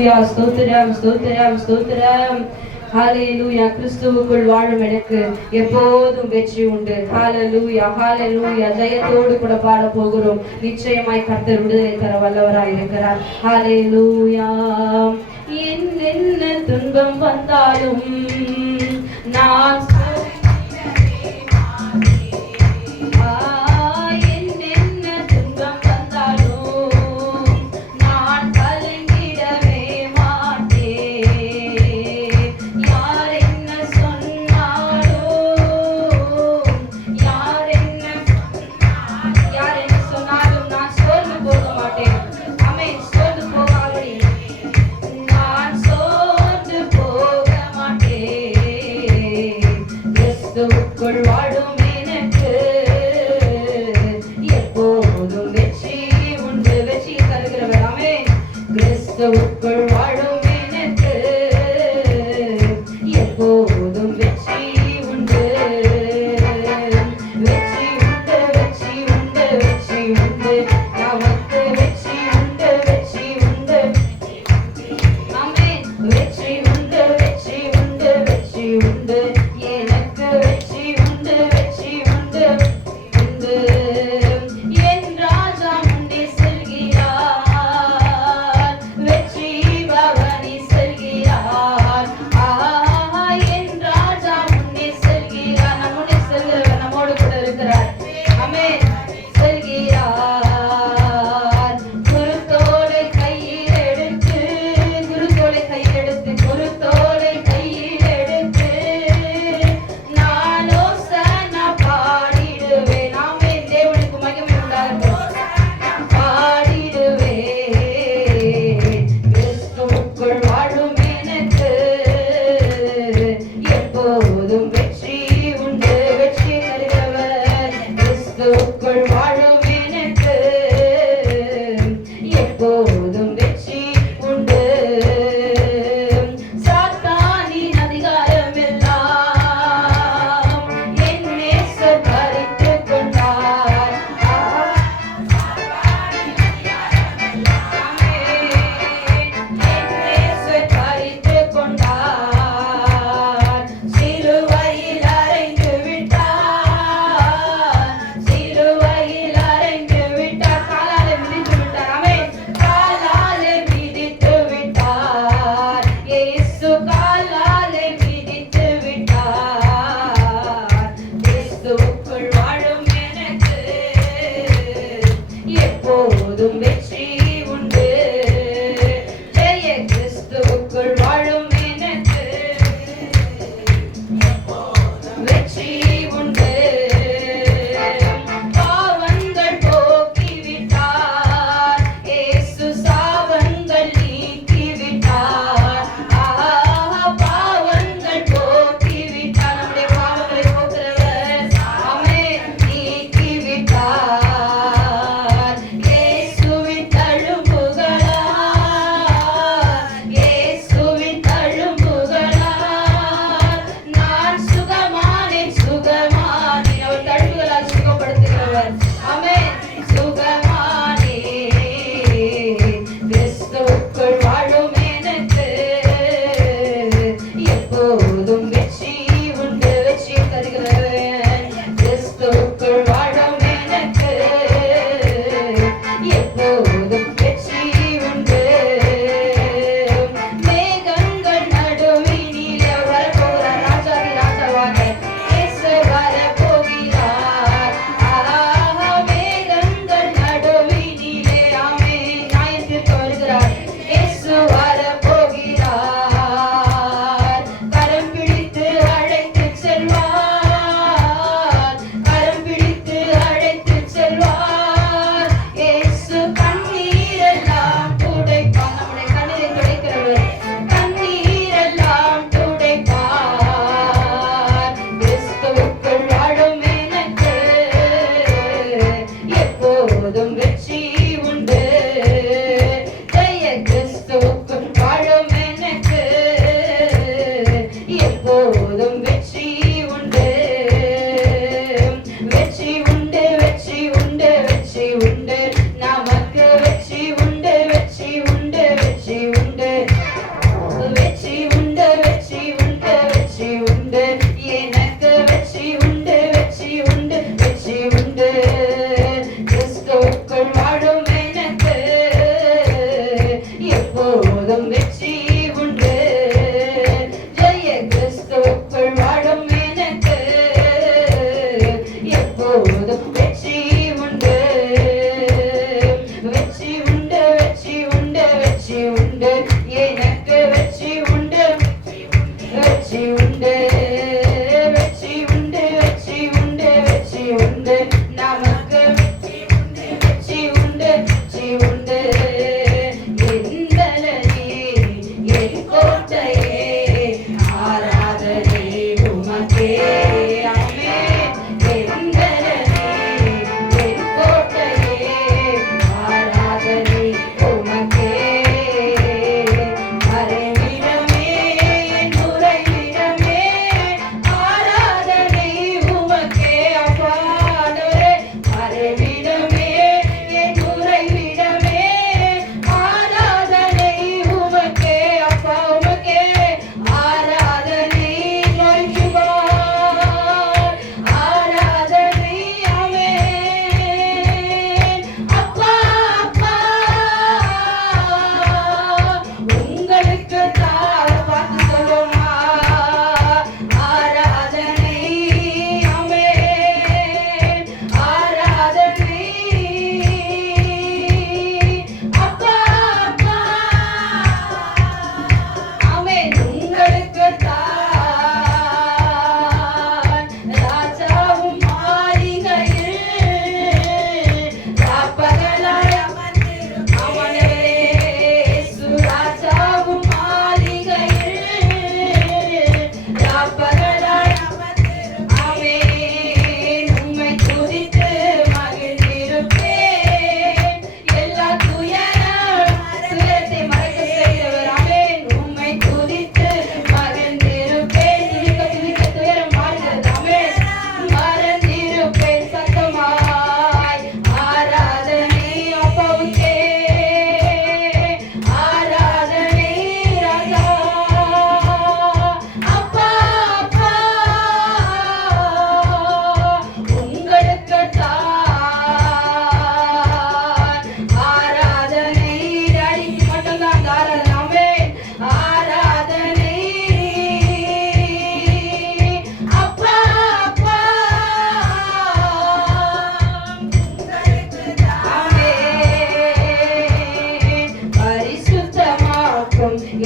ஸ்தோத்திரம் ஸ்தோத்திரம் ஸ்தோத்திரம். ஹாலேலூயா கிறிஸ்துவுக்குள் வாழும் எனக்கு எப்போதும் வெற்றி உண்டு. ஹாலலூயா ஹாலலூயா ஜெயத்தோடு கூட பாட போகிறோம். நிச்சயமாய் கர்த்தர் விடுதலை தர வல்லவராய் இருக்கிறார். ஹாலேலூயா என்னென்ன துன்பம் வந்தாலும் நான்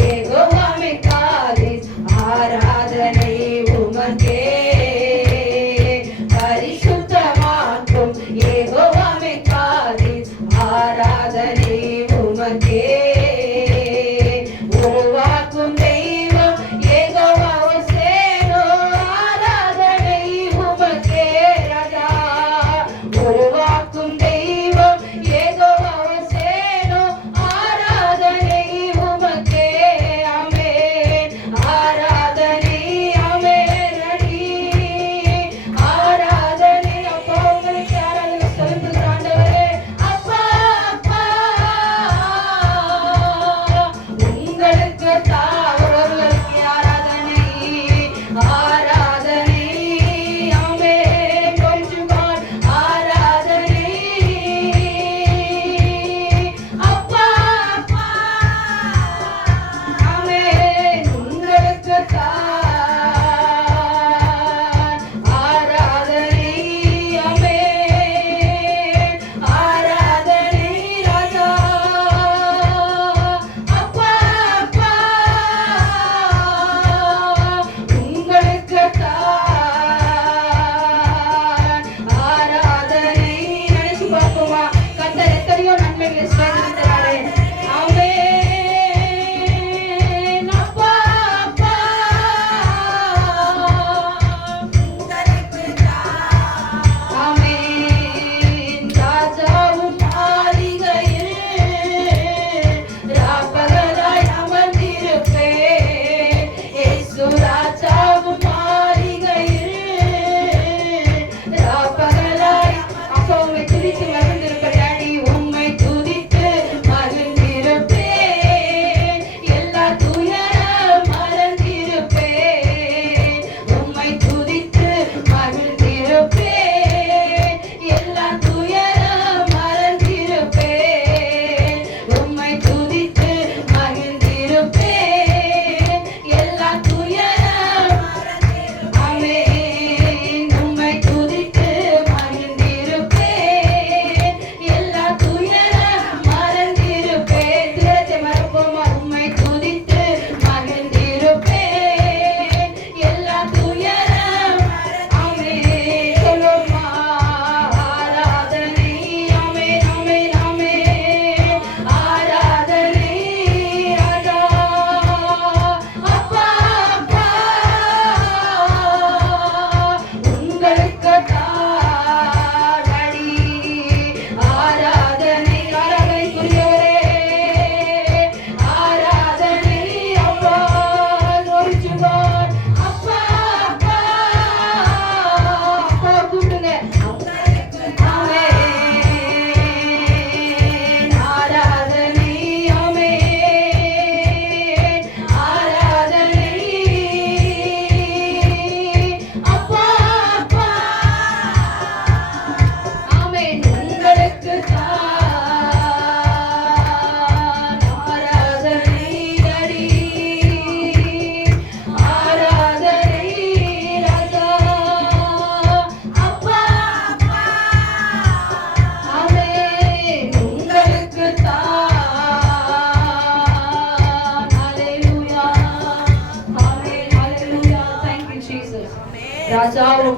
ദേവമാമി കാലിൽ ആരാ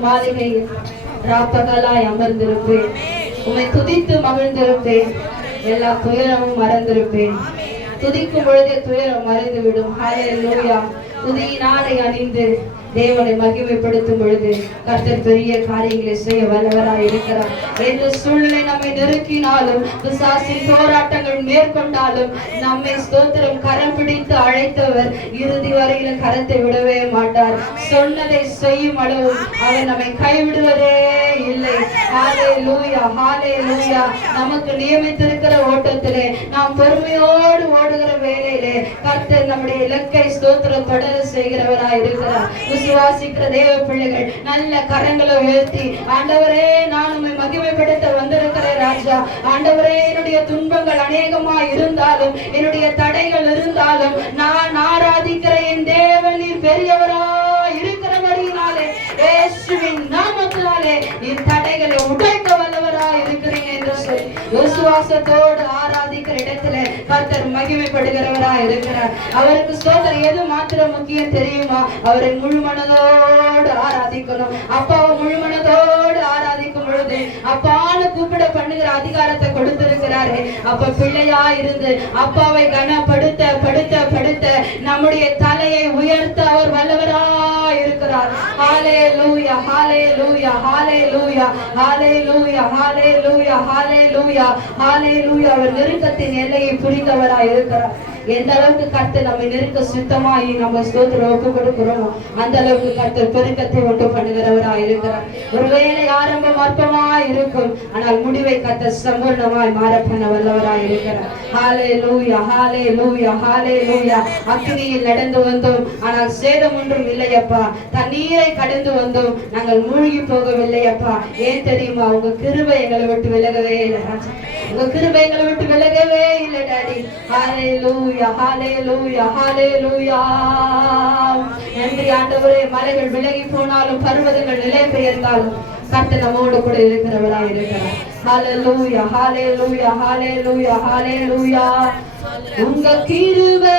மாளிகையில் ராப்பகலாய் அமர்ந்திருப்பேன். உம்மை துதித்து மகிழ்ந்திருப்பேன். எல்லா துயரமும் மறந்திருப்பேன். துதிக்கும் பொழுதே துயரம் மறைந்துவிடும். ஹalleluya துதியினாலை அணிந்து தேவனை மகிமைப்படுத்தும் பொழுது கர்த்தர் பெரிய காரியங்களை செய்ய வல்லவராய் இருக்கிறார். எந்த சூழ்நிலை நம்மை நெருக்கினாலும் விசாசின் போராட்டங்கள் மேற்கொண்டாலும் நம்மை ஸ்தோத்திரம் கரம் பிடித்து அழைத்தவர் இறுதி வரையிலும் கரத்தை விடவே மாட்டார். சொன்னதை செய்யும் அளவு அவர் நம்மை கைவிடுவதே இல்லை. ஹாலே லூயா ஹாலே லூயா நமக்கு நியமித்திருக்கிற ஓட்டத்திலே நாம் பொறுமையோடு ஓடுகிற வேலையிலே கர்த்தர் நம்முடைய இலக்கை ஸ்தோத்திரம் தொடர செய்கிறவராய் இருக்கிறார். விசுவாசிக்கிற தேவ பிள்ளைகள் நல்ல கரங்களை உயர்த்தி ஆண்டவரே நான் உண்மை மகிமைப்படுத்த வந்திருக்கிறேன் ராஜா. ஆண்டவரே என்னுடைய துன்பங்கள் அநேகமா இருந்தாலும் என்னுடைய தடைகள் இருந்தாலும் நான் ஆராதிக்கிற என் தேவனில் பெரியவரா இருக்கிறபடியினாலே இயேசுவின் நாமத்தினாலே என் தடைகளை உடைக்க வல்லவரா இருக்கிறேன் என்று சொல்லி விசுவாசத்தோடு ஆராதிக்கிற இடத்துல கர்த்தர் மகிமைப்படுகிறவரா இருக்கிறார். அவருக்கு ஸ்தோத்திரம் எது மாத்திரம் முக்கியம் தெரியுமா? அவரை முழு மனதோடு ஆராதிக்கணும். அப்பாவை முழு மனதோடு ஆராதிக்கும் பொழுது அப்பான்னு கூப்பிட பண்ணுகிற அதிகாரத்தை கொடுத்திருக்கிறாரு. அப்ப பிள்ளையா இருந்து அப்பாவை கனப்படுத்த படுத்த படுத்த நம்முடைய தலையை உயர்த்த அவர் வல்லவரா இருக்கிறார். ஹாலே லூயா ஹாலே லூயா ஹாலே லூயா ஹாலே லூயா ஹாலே லூயா ஹாலே லூயா ஹாலே லூயா அவர் நெருக்கத்தின் எல்லையை புரிந்தவராய் இருக்கிறார் எந்த அளவுக்கு கர்த்தர் நம்மை நெருக்க சுத்தமாயி நம்ம ஸ்தோத்திரம் ஒப்பு கொடுக்கிறோமோ அந்த அளவுக்கு கர்த்தர் பெருக்கத்தை உண்டு பண்ணுகிறவராய் இருக்கிறார். ஒருவேளை ஆரம்பம் அற்பமா இருக்கும் ஆனால் முடிவை கர்த்தர் சம்பூர்ணமாய் மாற பண்ண வல்லவராய் இருக்கிறார். ஹாலே லூயா ஹாலே லூயா ஹாலே லூயா அக்னியில் நடந்து வந்தோம் ஆனால் சேதம் ஒன்றும் இல்லையப்பா. தண்ணீரை கடந்து வந்தோம் நாங்கள் மூழ்கி போகவில்லையப்பா. ஏன் தெரியுமா? உங்க கிருபை எங்களை விட்டு விலகவே இல்லை உங்க கிருபை எங்களை விட்டு விலகவே இல்லை டாடி. ஹாலே லூயா ஹாலே லூயா ஹாலே லூயா நன்றி ஆண்டவரே. மலைகள் விலகி போனாலும் பருவதங்கள் நிலை பெயர்ந்தாலும் கர்த்தர் நம்மோடு கூட இருக்கிறவரா இருக்கிறார். ஹாலே லூயா ஹாலே லூயா ஹாலே லூயா ஹாலே லூயா உங்க கிருபை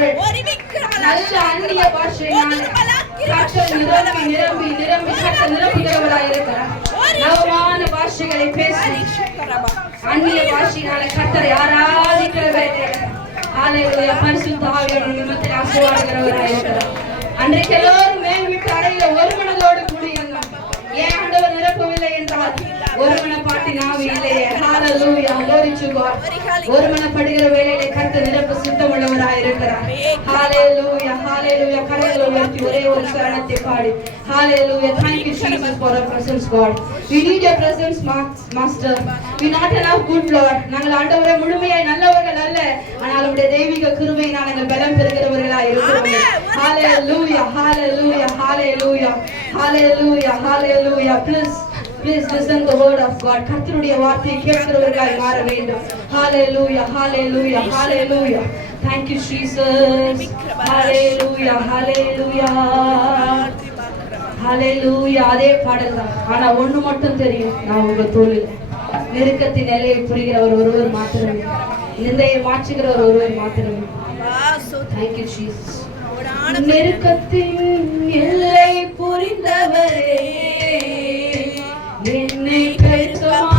Spirit. நல்ல அந்நிய கர்த்தர் நிரம்பி நிரம்பி நிரம்பி கர்த்தர் நிரப்புகிறவராய் இருக்கிறார் நவமான பாஷைகளை பேசி அந்நிய பாஷையினால கர்த்தரை ஆராதிக்கிறவரே ஆலய பரிசுத்த ஆவியான நிமித்தத்தில் ஆசீர்வாதகிறவராய் இருக்கிறார். அன்றைக்கு எல்லோரும் மேல் விட்டு அறையில ஒரு மனதோடு கூடியிருந்தார் ஏன் ஆண்டவர் நிரப்பவில்லை என்றால் ஒரு மனப்பாட்டின் ஆவி இல்லையே. ஹalleluya glory to God ஒரு மனப்படுகிற வேளையிலே கர்த்தர் நிரப்ப சித்தமுள்ளவராய் இருக்கிறார் ஹalleluya hallelujah கரங்களை உயர்த்தி ஒரே ஒரு சரணத்தை பாடி hallelujah thank you jesus for your presence god we need your presence Ma- master we not enough good lord நாங்கள் ஆண்டவரே முழுமையாய் நல்லவர்கள் அல்ல ஆனால் உடைய தெய்வீக கிருபையினால் நாங்கள் பலம் பெறுகிறவர்களாய் இருக்கிறோம் hallelujah hallelujah hallelujah hallelujah hallelujah please Please listen the word of God. கர்த்தருடைய வார்த்தையை கேட்கிறவர்களாய் மாற வேண்டும். Hallelujah, hallelujah, hallelujah. Thank you, Jesus. Hallelujah, hallelujah. Hallelujah. அதே பாடல் தான் ஆனா ஒண்ணு மட்டும் தெரியும் நான் உங்க தோளில் நெருக்கத்தின் எல்லையை புரிகிறவர் ஒருவர் மாத்திரமே நிந்தையை மாற்றுகிறவர் ஒருவர் மாத்திரமே Thank you, Jesus. நெருக்கத்தின் எல்லை புரிந்தவரே என்னை பெருக்கமாய்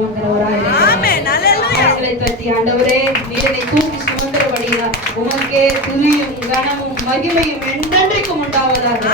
சுமக்கிறவராய் தட்டி ஆண்டவரே நீர் என்னை தூக்கி சுமந்தபடியா உமக்கே துதியும் கனமும் மகிமையும் என்றென்றைக்கும் உண்டாவதாக.